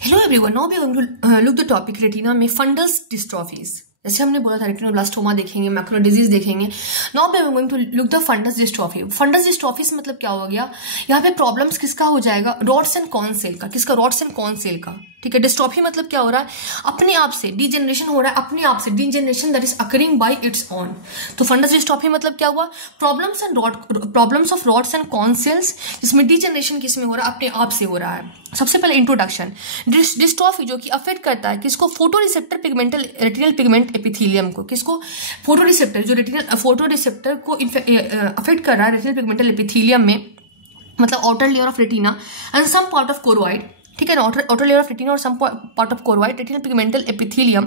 Hello everyone, now we are going to look the topic retina में fundus dystrophies. जैसे हमने बोला था रेटिनोब्लास्टोमा देखेंगे, मैकुलर डिजीज देखेंगे। Now we are going to look the fundus dystrophy. Fundus dystrophies मतलब क्या हो गया, यहाँ पे प्रॉब्लम्स किसका हो जाएगा, रॉड्स एंड कॉन सेल का। किसका? रॉड्स एंड कॉन सेल का। ठीक है। डिस्ट्रॉफी मतलब क्या हो रहा है, अपने आप से डीजेनरेशन हो रहा है, अपने आप से degeneration that is occurring by its own. तो फंडस डिस्ट्रॉफी मतलब क्या हुआ, problems of rods and cone cells, जिसमें डीजेनरेशन किसमें हो रहा है, अपने आप से हो रहा है। सबसे पहले इंट्रोडक्शन, डिस्ट्रॉफी जो कि अफेक्ट करता है किसको, फोटोरिसेप्टर पिगमेंटल रेटिनल पिगमेंट एपिथेलियम को। किसको? फोटोरिसेप्टर, जो रेटिनल फोटोरिसेप्टर को अफेक्ट कर रहा है रेटिनल पिगमेंटल एपिथेलियम में, मतलब outer layer of retina and some part of choroid. ठीक है ना, आउटर लेयर ऑफ रेटिना और some part of choroid, retinal pigmental epithelium,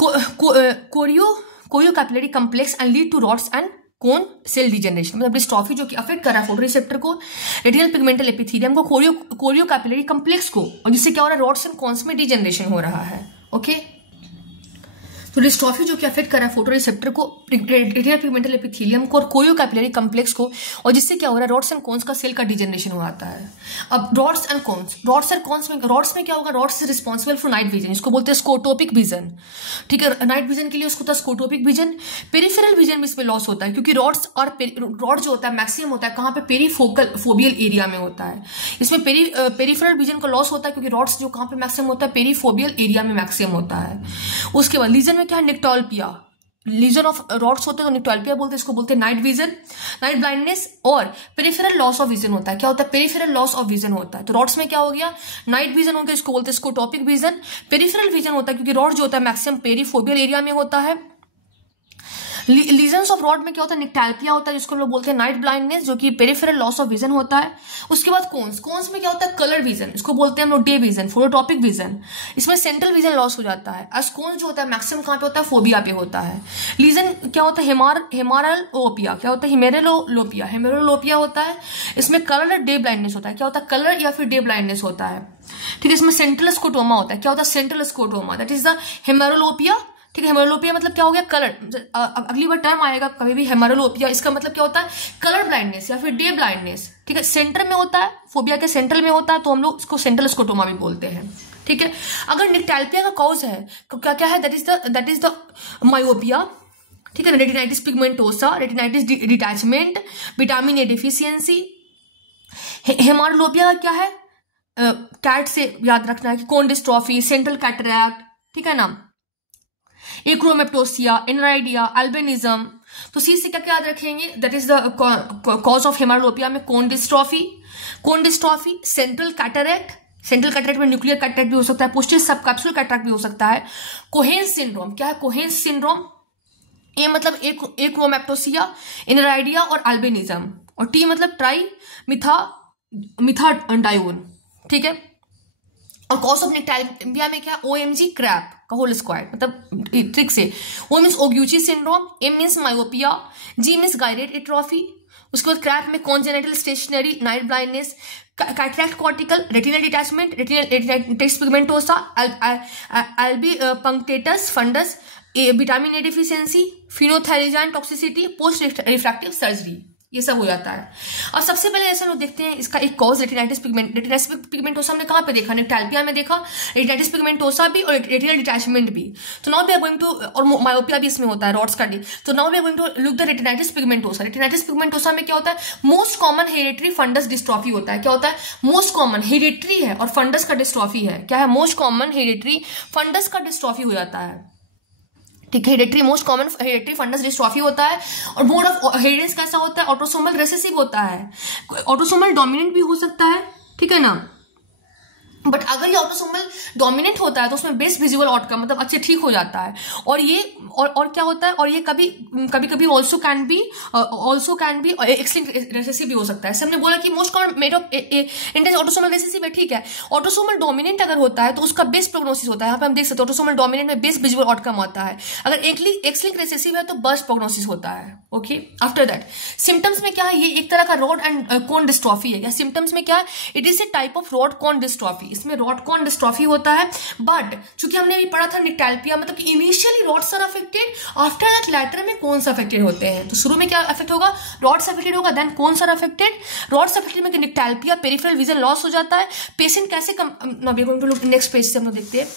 chorio capillary complex and lead to rods and cone cell degeneration. मतलब dystrophy जो कि affect कर रहा है फोटोरिसेप्टर को, रेटिनल पिगमेंटल एपिथेलियम को, कोरियो कैपिलरी कॉम्प्लेक्स को, और जिससे क्या हो रहा है, रॉड्स एंड कॉन्स में डिजेनरेशन हो रहा है। ओके। तो डिस्ट्रॉफी जो कि अफेक्ट कर रहा है फोटोरिसेप्टर को, रेटिनल पिगमेंटल एपिथेलियम को और कोरियो कैपिलरी कॉम्प्लेक्स को, और जिससे क्या हो रहा है, रॉड्स एंड कॉन्स का सेल का डिजेनरेशन हो आता है। अब रॉड्स एंड कॉन्स में क्या होगा, rods is responsible for night vision, इसको बोलते हैं स्कोटोपिक विजन। ठीक है, नाइट विजन के लिए उसको होता है स्कोटोपिक विजन। पेरिफेरल विजन भी इसमें लॉस होता है, क्योंकि रॉड जो होता है मैक्सिमम होता है कहाँ पे, पेरीफोकल फोबियल एरिया में होता है। इसमें पेरिफेरल विजन का लॉस होता है, क्योंकि रॉड्स जो कहाँ पे मैक्सिमम होता है, पेरीफोबियल एरिया में मैक्सिमम होता है। उसके बाद लीजन क्या है, निक्टोल्पिया। लीजन ऑफ रॉड्स होते हैं तो निक्टोल्पिया बोलते हैं, इसको बोलते हैं नाइट विजन, नाइट ब्लाइंडनेस। और पेरिफेरल लॉस ऑफ विजन होता है। क्या होता है? पेरिफेरल लॉस ऑफ विजन होता है। तो रॉड्स में क्या हो गया, नाइट विजन हो गया, इसको बोलते हैं स्कोटोपिक विजन। पेरिफेरल विजन होता है क्योंकि रॉड जो होता है मैक्सिमम पेरीफोबियल एरिया में होता है। लीजन्स ऑफ रॉड में क्या होता है, निक्टाल्पिया होता है, जिसको हम लोग बोलते हैं नाइट ब्लाइंडनेस, जो कि पेरिफेरल लॉस ऑफ विजन होता है। उसके बाद कोन्स में क्या होता है, कलर विजन, इसको बोलते हैं हम लोग डे विजन, फोटोटॉपिक विजन। इसमें सेंट्रल विजन लॉस हो जाता है। आज कोन्स जो होता है मैक्सिमम कहाँ पे होता है, फोबिया पे होता है। लीजन क्या होता है, हेमारलोपिया। क्या होता है, हेमेरोलोपिया होता है। इसमें कलर डे ब्लाइंडनेस होता है। क्या होता है, कलर या फिर डे ब्लाइंडनेस होता है। ठीक है। इसमें सेंट्रल स्कोटोमा होता है। क्या होता है, central scotoma, that is the hemeralopia. ठीक है। हेमेरोलोपिया मतलब क्या हो गया, कलर। अगली बार टर्म आएगा कभी भी हेमेरोलोपिया, इसका मतलब क्या होता है, कलर ब्लाइंडनेस या फिर डे ब्लाइंडनेस। ठीक है। सेंटर में होता है, फोबिया के सेंट्रल में होता है, तो हम लोग इसको सेंट्रल स्कोटोमा भी बोलते हैं। ठीक है। अगर निक्टाल्पिया का कॉज है तो क्या है, दैट इज द मायोपिया। ठीक है। Retinitis pigmentosa, retinitis detachment, vitamin A deficiency. Hemeralopia क्या है, कैट से याद रखना है कि कोन डिस्ट्रॉफी, सेंट्रल कैटरैक्ट। ठीक है ना, एक्रोमेप्टोसिया, एनराइडिया, अल्बिनिज्म। तो सी से क्या याद रखेंगे, that is the cause of hemeralopia में कोन डिस्ट्रॉफी, सेंट्रल कैटरैक्ट में न्यूक्लियर कैटरैक्ट भी हो सकता है, पोस्टीरियर सबकैप्सुलर कैटरैक्ट भी हो सकता है। कोहेन्स सिंड्रोम, क्या है, कोहेन्स सिंड्रोम, ए मतलब एक्रोमेप्टोसिया, एनराइडिया और अल्बिनिज्म, और टी मतलब ट्राई मिथाडायोन। ठीक है। और कॉज ऑफ निक्टाल्पिया में क्या, ओएमजी क्रैप का होल स्क्वायर, मतलब ट्रिक से। O means Oguchi syndrome, M means myopia, G means gyrate atrophy. उसके बाद क्रैप में congenital stationary night blindness, cataract cortical, retinal detachment, retinitis pigmentosa, albipunctatus fundus, vitamin A deficiency, phenothiazine toxicity, post refractive surgery, ये सब हो जाता है। और सबसे पहले ऐसा लोग देखते हैं इसका एक कॉज रेटिनाइटिस पिगमेंटोसा हमने कहाँ पे देखा, निक्टाल्पिया में देखा, रेटिनाइटिस पिगमेंटोसा भी और रेटिनल डिटैचमेंट भी। तो now we are going to, और मायोपिया भी इसमें होता है, रॉड्स का डी। तो now we are going to look the retinitis pigmentosa. Retinitis pigmentosa में क्या होता है, most common hereditary fundus dystrophy होता है। क्या होता है, मोस्ट कॉमन हेरिडेटरी है और फंडस का डिस्ट्रॉफी है। क्या है, मोस्ट कॉमन हेरिडेटरी फंडस का डिस्ट्रॉफी हो जाता है। ठीक है। Hereditary, most common hereditary fundus dystrophy होता है। और मोड ऑफ हेरिडेंस कैसा होता है, ऑटोसोमल रिसेसिव होता है। ऑटोसोमल डोमिनेंट भी हो सकता है। ठीक है ना, बट अगर ये ऑटोसोमल डोमिनेंट होता है तो उसमें बेस्ट विजुअल आउटकम, मतलब अच्छे ठीक हो जाता है। और ये और क्या होता है, और ये कभी also can be x-linked recessive भी हो सकता है। हमने बोला कि most common made of intense autosomal recessive है। ठीक है। ऑटोसोमल डोमिनेंट अगर होता है तो उसका बेस्ट प्रोग्नोसिस होता है। यहाँ पे हम देख सकते हैं ऑटोसोमल डोमिनेंट में बेस्ट विजुअल आउटकम आता है। अगर एक्स-लिंक्ड रिसेसिव है तो बेस्ट प्रोग्नोसिस होता है। ओके। आफ्टर दैट सिम्टम्स में क्या है, ये एक तरह का रॉड एंड कोन डिस्ट्रॉफी है। या सिम्टम्स में क्या है, it is a type of rod cone dystrophy. इसमें रॉड कॉन डिस्ट्रॉफी होता है, बट चूंकि हमने अभी पढ़ा था निकटैल्पिया, मतलब कि initially rods are affected, after that later में कोन्स अफेक्टेड होते हैं। तो शुरू में क्या अफेक्ट होगा, रॉड्स अफेक्टेड होगा, then cones are affected. Rods affected में निकटैल्पिया, पेरिफेरल विजन लॉस हो जाता है। पेशेंट कैसे नेक्स्ट पेज से हम लोग देखते हैं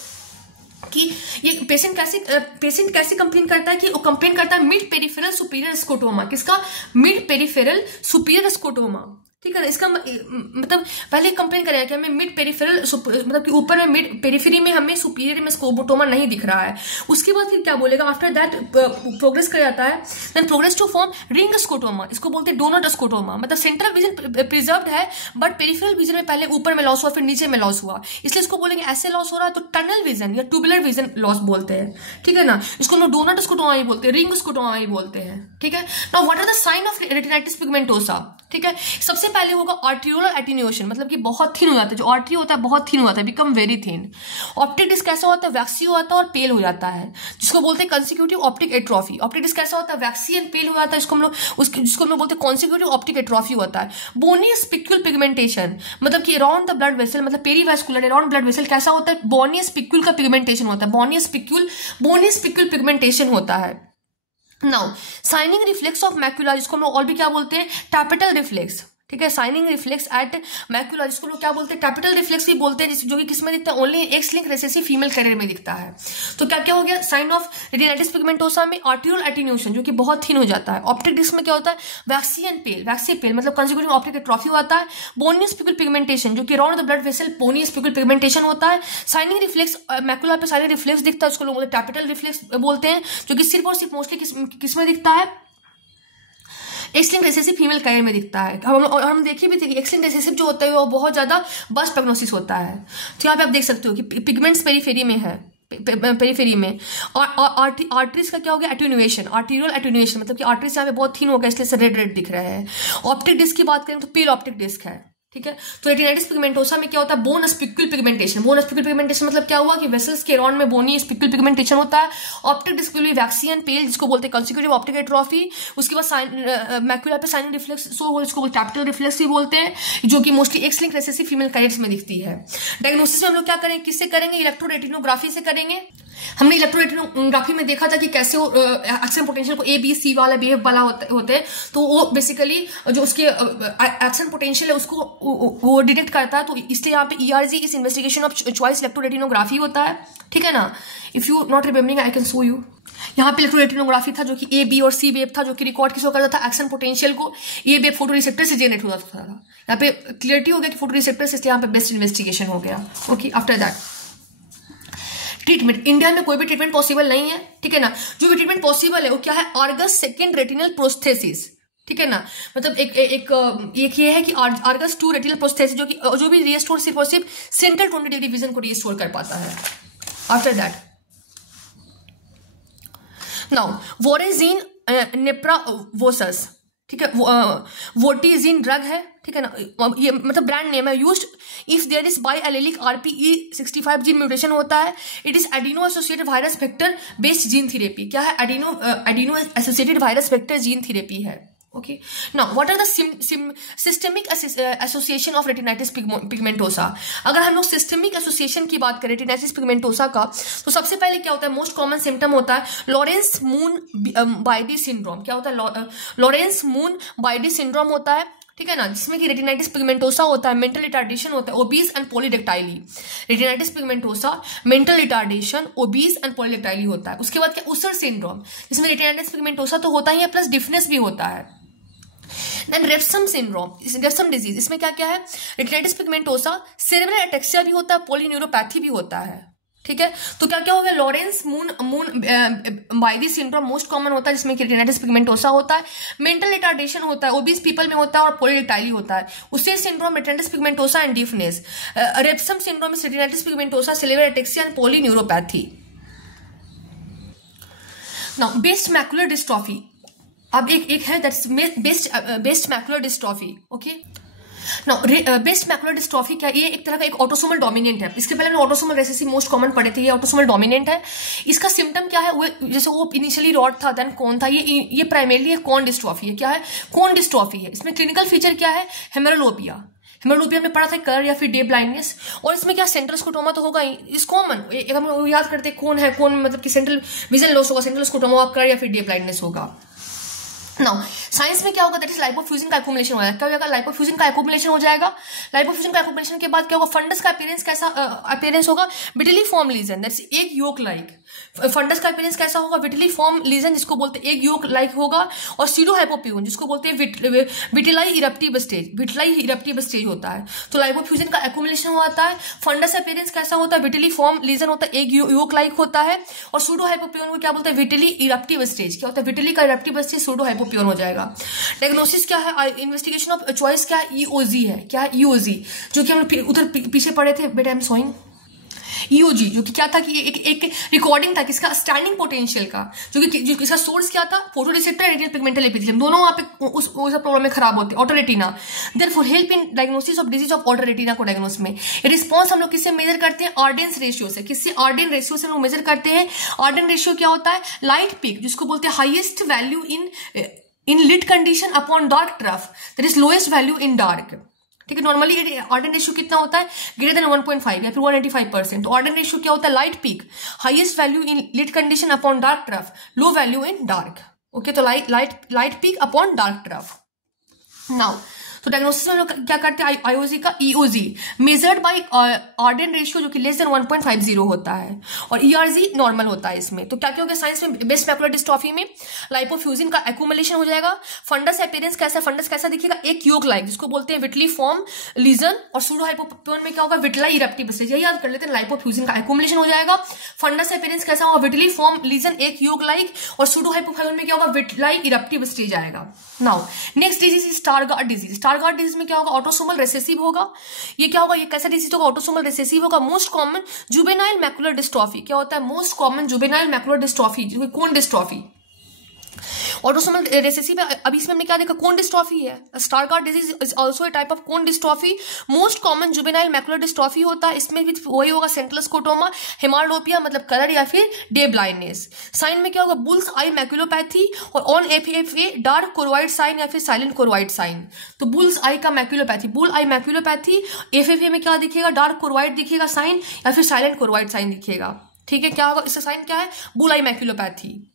कि ये पेशेंट कैसे कंप्लेन करता है, कि वो कंप्लेन करता है मिड पेरिफेरल सुपीरियर स्कोटोमा। किसका, मिड पेरिफेरल सुपीरियर स्कोटोमा, ठीक है ना। इसका मतलब पहले कंप्लेन करेगा कि हमें मिड पेरिफेरल, मतलब कि ऊपर में मिड पेरिफेरी में हमें सुपीरियर में स्कोटोमा नहीं दिख रहा है। उसके बाद फिर क्या बोलेगा, आफ्टर दैट प्रोग्रेस कर जाता है, then progress to form ring scotoma. इसको बोलते हैं डोनट स्कोटोमा, मतलब सेंट्रल विजन प्रिजर्व्ड है बट पेरिफेरल विजन में पहले ऊपर में लॉस हुआ फिर नीचे में लॉस हुआ, इसलिए इसको बोलेंगे ऐसे लॉस हो रहा है तो टनल विजन या ट्यूबुलर विजन लॉस बोलते हैं, ठीक है ना। इसको हम लोग डोनट स्कोटोमा ही बोलते हैं, रिंग स्कोटोमा ही बोलते हैं, ठीक है। Now what are the sign of retinitis pigmentosa, ठीक है। सबसे पहले होगा आर्टियोलर एटेन्यूएशन, मतलब कि बहुत थिन हो जाता है, जो आर्टरी होता है बहुत थिन हो जाता है, become very thin. Optic disc कैसा होता है, वैक्सी होता है और पेल हो जाता है, जिसको बोलते हैं consecutive optic atrophy. Optic disc कैसा होता है, वैक्सी एंड पेल हो जाता है, जिसको हम लोग बोलते हैं कॉन्सिक्यूटिव ऑप्टिक एट्रोफी होता है। बोनी स्पिक्यूल पिगमेंटेशन, मतलब कि अराउंड द ब्लड वेसल, मतलब पेरीवैस्कुलर अराउंड ब्लड वेसल कैसा होता है, बोनी स्पिक्यूल का पिगमेंटेशन होता है, बोनी स्पिक्यूल पिगमेंटेशन होता है। Now signing reflex of macula, जिसको हम लोग और भी क्या बोलते हैं, टैपेटल रिफ्लेक्स, ठीक है। साइनिंग रिफ्लेक्स एट मैक्यूला, जिसको लोग क्या बोलते हैं, कैपिटल रिफ्लेक्स भी बोलते हैं, जो कि किसमें दिखता है, only X link recessive female carrier में दिखता है। तो क्या क्या हो गया, साइन ऑफ रेटिनाइटिस पिगमेंटोसा में आर्टियोल एटेन्यूएशन, जो कि बहुत थिन हो जाता है। ऑप्टिक डिस्क में क्या होता है, वैक्सी एंड पेल, वैक्सी पेल मतलब कंसेक्यूटिव ऑप्टिक एट्रोफी होता है। बोनी स्पिक्यूल पिगमेंटेशन, जो कि around the blood vessel bony spicule pigmentation होता है। साइनिंग रिफ्लेक्स, मैक्यूला पे साइनिंग रिफ्लेक्स दिखता है, उसको लोग कैपिटल रिफ्लेक्स बोलते हैं, जो कि सिर्फ और सिर्फ मोस्टली किसमें दिखता है, एक्स-लिंक्ड रिसेसिव फीमेल कैरियर में दिखता है। हम देखिए भी थे कि एक्स-लिंक्ड रिसेसिव जो होता है वो बहुत ज्यादा बस प्रोग्नोसिस होता है। तो यहाँ पे आप देख सकते हो कि पिगमेंट्स पेरिफेरी में है, पेरिफेरी में। और आर्टरीज का क्या हो गया, एटेन्यूएशन, आर्टीरियल एटेन्यूएशन, मतलब कि आर्टरीज यहाँ पे बहुत थिन हो गया इसलिए रेड रेड दिख रहे हैं। ऑप्टिक डिस्क की बात करें तो पेल ऑप्टिक डिस्क है, ठीक है। तो रेटिनाइटिस पिगमेंटोसा में क्या होता है, bone spicule pigmentation. Bone spicule pigmentation मतलब क्या हुआ कि वेसल्स के अराउंड में बोनी स्पिक्यूल पिगमेंटेशन होता है। Optic disc waxy and pale, जिसको बोलते हैं कंसेक्यूटिव ऑप्टिक एट्रोफी। उसके बाद मैक्यूला पे साइनिंग रिफ्लेक्स जिसको कैपिटल रिफ्लेक्स भी बोलते हैं, जो कि mostly x linked recessive female carriers में दिखती है। डायग्नोसिस में हम लोग क्या करेंगे, किससे करेंगे, इलेक्ट्रोरेटिनोग्राफी से करेंगे। हमने इलेक्ट्रोरेटिनोग्राफी में देखा था कि कैसे वो एक्शन पोटेंशियल को ABC वाला बिहेव वाला होते हैं, तो वो बेसिकली जो उसके एक्शन पोटेंशियल है उसको वो डिटेक्ट करता है। तो इसलिए यहाँ पे ERG इस इन्वेस्टिगेशन ऑफ चॉइस इलेक्ट्रोरेटिनोग्राफी होता है, ठीक है ना। If you not remembering I can show you. यहाँ पे इलेक्ट्रोरेटिनोग्राफी था जो कि A, B और C वेव था, जो कि रिकॉर्ड किसको करता था, एक्शन पोटेंशियल को। A वेव फोटो रिसेप्टर से जनरेट होता था। यहाँ पे क्लियरिटी हो गया कि फोटो रिसेप्टर से, इसलिए यहाँ पे बेस्ट इन्वेस्टिगेशन हो गया। Okay, after that treatment. India में कोई भी ट्रीटमेंट पॉसिबल नहीं है, ठीक है ना। जो भी ट्रीटमेंट पॉसिबल है वो क्या है, आर्गस सेकेंड रेटिनल प्रोस्थेसिस, ठीक है ना। मतलब एक ये है कि आर्गस 2 रेटिनल प्रोस्थेसिस, जो भी रिस्टोर सिर्फ और सिर्फ सेंट्रल 20 डिग्री विजन को रिस्टोर कर पाता है। आफ्टर दैट नाउ वोरेजिन नेप्रावोसस, ठीक है, वोटिजिन ड्रग है, ठीक है ना। ये मतलब ब्रांड नेम है। Used if there is bi allelic RPE65 gene mutation होता है। It is adeno associated virus vector based gene therapy. क्या है, adeno associated virus vector gene therapy है। Okay, now what are the systemic association of retinitis pigmentosa. अगर हम लोग systemic association की बात करें रेटिनाइटिस पिगमेंटोसा का, तो सबसे पहले क्या होता है, मोस्ट कॉमन सिम्टम होता है लॉरेंस मून बाइडी सिंड्रोम। क्या होता है, लॉरेंस मून बाइडी सिंड्रोम होता है, ठीक है ना, जिसमें कि रेटिनाइटिस पिगमेंटोसा होता है, मेंटल रिटार्डेशन होता है, obese and पॉलीडेक्टाइली। Retinitis pigmentosa, mental retardation, obese and पॉलीडेक्टाइली होता है। उसके बाद क्या, उसर सिंड्रोम, जिसमें रेटिनाइटिस पिगमेंटोसा तो होता ही है प्लस डिफनेस भी होता है। देन रेप्सम सिंड्रोम, रेप्सम डिजीज, इसमें क्या क्या है, रेटिनाइटिस पिगमेंटोसा, सेरेब्रल एटेक्सिया भी होता है, पॉलीन्यूरोपैथी भी होता है, ठीक है। तो क्या क्या हो गया, Laurence Moon Biedl syndrome most common होता है, जिसमें रेटिनाइटिस पिगमेंटोसा होता है, मेंटल रिटार्डेशन होता है, ओबीज पीपल में होता है और पॉलीडेक्टाइली होता है। उससे syndrome, retinitis pigmentosa and deafness. Refsum syndrome में retinitis pigmentosa, cerebral ataxia and polyneuropathy. Now best macular dystrophy, अब एक है that's best macular dystrophy. Okay, now best macular dystrophy क्या, ये एक तरह का एक ऑटोसोमल डोमिनेंट है। इसके पहले हमने ऑटोसोमल रेसेसिव मोस्ट कॉमन पढ़े थे, ये ऑटोसोमल डोमिनेंट है। इसका सिम्टम क्या है, वो जैसे वो इनिशियली रॉड था देन कौन था, ये प्राइमरली कोन डिस्ट्रॉफी है। क्या है, कोन डिस्ट्रॉफी है। इसमें क्लिनिकल फीचर क्या है, हेमरलोपिया, हेमेरोपिया में पढ़ा था कलर या फिर डे ब्लाइंडनेस। और इसमें क्या सेंट्रल स्कोटोमा तो होगा ही, इस कॉमन, एक हम याद करते हैं कौन है कौन, मतलब कि सेंट्रल विजन लॉस होगा, सेंट्रल स्कोटोमा कलर या फिर डे ब्लाइंडनेस होगा। नाउ साइंस में क्या होगा, दैट इज लाइपोफ्यूजन का एक्युमुलेशन हो जाएगा। क्या हो जाएगा, लाइपोफ्यूजन का एक्युमुलेशन हो जाएगा। लाइपोफ्यूजन का एक्युमुलेशन के बाद क्या होगा, फंडस का अपीयरेंस कैसा अपीयरेंस होगा, विटिली फॉर्म लीजन, दैट्स एक योक लाइक। फंडस का अपीयरेंस कैसा होगा, विटिली फॉर्म लीजन जिसको बोलते हैं एक योक लाइक होगा। और सीडो हाइपोप्यून जिसको बोलते हैं विटिलाई इरप्टिव स्टेज, विटिलाई इरप्टिव स्टेज होता है। तो लाइपोफ्यूजन का एक्युमुलेशन होता है। फंडस अपीयरेंस कैसा होता है, विटिली फॉर्म लीजन होता है, एक योक लाइक होता है। और सूडो हाइपोप्यून को क्या बोलते हैं, विटिली इरप्टिव स्टेज। क्या होता है, विटिली का इरप्टिव स्टेज सूडो हाइपोप्यून हो जाएगा। डायग्नोसिस क्या है, इन्वेस्टिगेशन ऑफ चॉइस क्या है, ईओजी है। क्या है, ईओजी, जो कि हम उधर पीछे पढ़े थे, बेटा आई एम सॉइंग। ईओजी जो कि क्या था कि एक रिकॉर्डिंग था किसका, स्टैंडिंग पोटेंशियल का, जो इसका सोर्स क्या था, photo receptor and retinal pigmental epithelium, दोनों वहां पे उस प्रॉब्लम में खराब होते हैं। Auto retina therefore help in diagnosis of disease of auto retina को डायग्नोस में। रिस्पॉन्स हम लोग किससे मेजर करते हैं, आर्डेंस रेशियो से। किससे, आर्डेन रेशियो से हम लोग मेजर करते हैं। आर्डेन रेशियो क्या होता है, लाइट पीक जिसको बोलते हैं highest value in lit condition upon dark trough, that is lowest value in dark. ठीक है, नॉर्मली आर्डेन रेशियो कितना होता है, ग्रेटर देन 1.5 या फिर 185%। तो आर्डेन रेशियो क्या होता है, light peak highest value in lit condition upon dark trough, low value in dark. Okay, तो light peak upon dark trough. Now तो डायग्नोसिस में लोग क्या करते हैं, आईओजी का EOG measured by Arden ratio जो कि लेस देन 1.50 होता है, और ईआरजी नॉर्मल होता है इसमें। तो क्या क्या हो गया साइंस में, बेस्ट मैकुलर डिस्ट्रॉफी में लाइपोफ्यूजन का एक्युमुलेशन हो जाएगा। फंडस अपीयरेंस कैसा, फंडस कैसा दिखेगा, एक योग लाइक जिसको बोलते हैं विटली फॉर्म लीजन। और सूडो हाइपोप्यून में क्या होगा, विटलाई इरप्टिव स्टेज, यही याद कर लेते हैं। लाइपोफ्यूजन का एक्युमुलेशन हो जाएगा। फंडस अपीयरेंस कैसा होगा, विटली फॉर्म लीजन, एक योग लाइक। और सूडो हाइपोप्यून में क्या होगा, विटलाई इरप्टिव स्टेज आएगा। Now next disease is Stargardt disease. Stargardt disease में क्या होगा, ऑटोसोमल रिसेसिव होगा। ये क्या होगा, ये कैसा डिजीज होगा, ऑटोसोमल रिसेसिव होगा। Most common juvenile macular dystrophy, क्या होता है, most common juvenile macular dystrophy, जो कि कोन डिस्ट्रॉफी, ऑटोसोमल रिसेसिव। अभी इसमें हमने क्या देखा, कोन डिस्ट्रॉफी है। Stargardt disease is also a type of cone dystrophy. Most common juvenile macular dystrophy होता है। इसमें भी वही होगा, सेंट्रल स्कोटोमा, हेमारोपिया मतलब कलर या फिर डे ब्लाइंडनेस। साइन में क्या होगा, बुल्स आई मैकुलोपैथी, और ऑन एफएफए डार्क कोरोइड साइन या फिर साइलेंट कोरोइड साइन। तो बुल्स आई का मैकुलोपैथी, बुल आई मैकुलोपैथी, एफएफए में क्या दिखेगा, डार्क कोरोइड दिखेगा साइन या फिर साइलेंट कोरोइड साइन दिखेगा। ठीक है, क्या होगा, इसका साइन क्या है, bull eye maculopathy.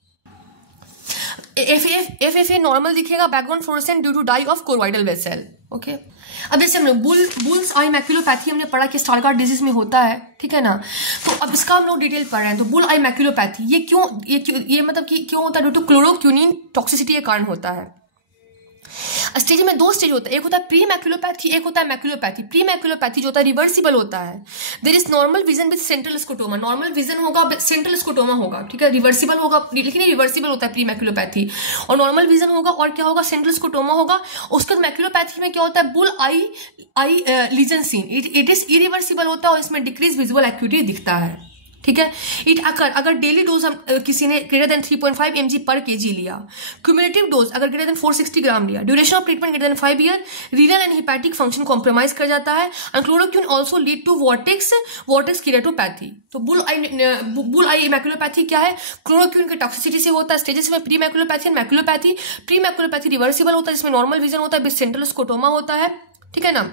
FFA normal दिखेगा, background fluorescent due to dye of choroidal vessel. Okay, अब जैसे हमने बुल्स आई मैकुलोपैथी हमने पढ़ा कि स्टारगार्ड डिजीज में होता है, ठीक है ना। तो अब इसका हम लोग डिटेल पढ़ रहे हैं। तो बुल आई मैकुलोपैथी ये मतलब कि क्यों होता है, ड्यू टू क्लोरोक्यूनिन टॉक्सिसिटी के कारण होता है। स्टेज में दो स्टेज होता है, एक होता है प्री मैकुलोपैथी, एक होता है मैकुलोपैथी। प्री मैकुलोपैथी जो होता है रिवर्सिबल होता है। There is normal vision with central scotoma, normal vision होगा, सेंट्रल स्कोटोमा होगा, ठीक है। रिवर्सिबल होगा, लेकिन ये रिवर्सिबल होता है प्री मैकुलोपैथी, और नॉर्मल विजन होगा, और क्या होगा, सेंट्रल स्कोटोमा होगा। उसके बाद मैकुलोपैथी में क्या होता है, bull eye lesion seen, it is irreversible होता है, और इसमें डिक्रीज विजुअल एक्यूटी दिखता है। ठीक है, इट अगर डेली डोज हम किसी ने greater than 3.5 mg per KG लिया, क्यूमुलेटिव डोज अगर ग्रेटर देन 460 ग्राम लिया, duration of treatment greater than 5 year, renal and hepatic function compromise कर जाता है। And chloroquine also lead to vortex keratopathy. तो बुल आई मैकुलोपैथी क्या है, chloroquine की टॉक्सिसिटी से होता है। स्टेजेस में pre maculopathy and maculopathy. Pre maculopathy reversible होता है, जिसमें नॉर्मल विजन होता है, सेंट्रल स्कोटोमा होता है, ठीक है ना।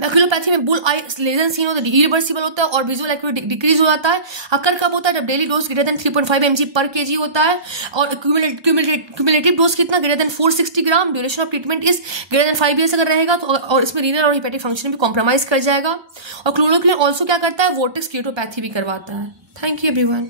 मैकुलोपैथी में बुल आई लेजन सीन होता है, इरिवर्सिबल होता है, और विजुअल एक्यूटी डिक्रीज हो जाता है। अकर कब होता है, जब daily dose greater than 3.5 mg per KG होता है, और क्यूमुलेटिव डोज कितना, greater than 460 gram. Duration of treatment is greater than 5 years अगर रहेगा तो, और इसमें रीनल और हिपैटिक फंक्शन भी कॉम्प्रोमाइज कर जाएगा। और क्लोरोक्विन ऑल्सो क्या करता है, वॉर्टेक्स कीरेटोपैथी भी करवाता है। Thank you everyone.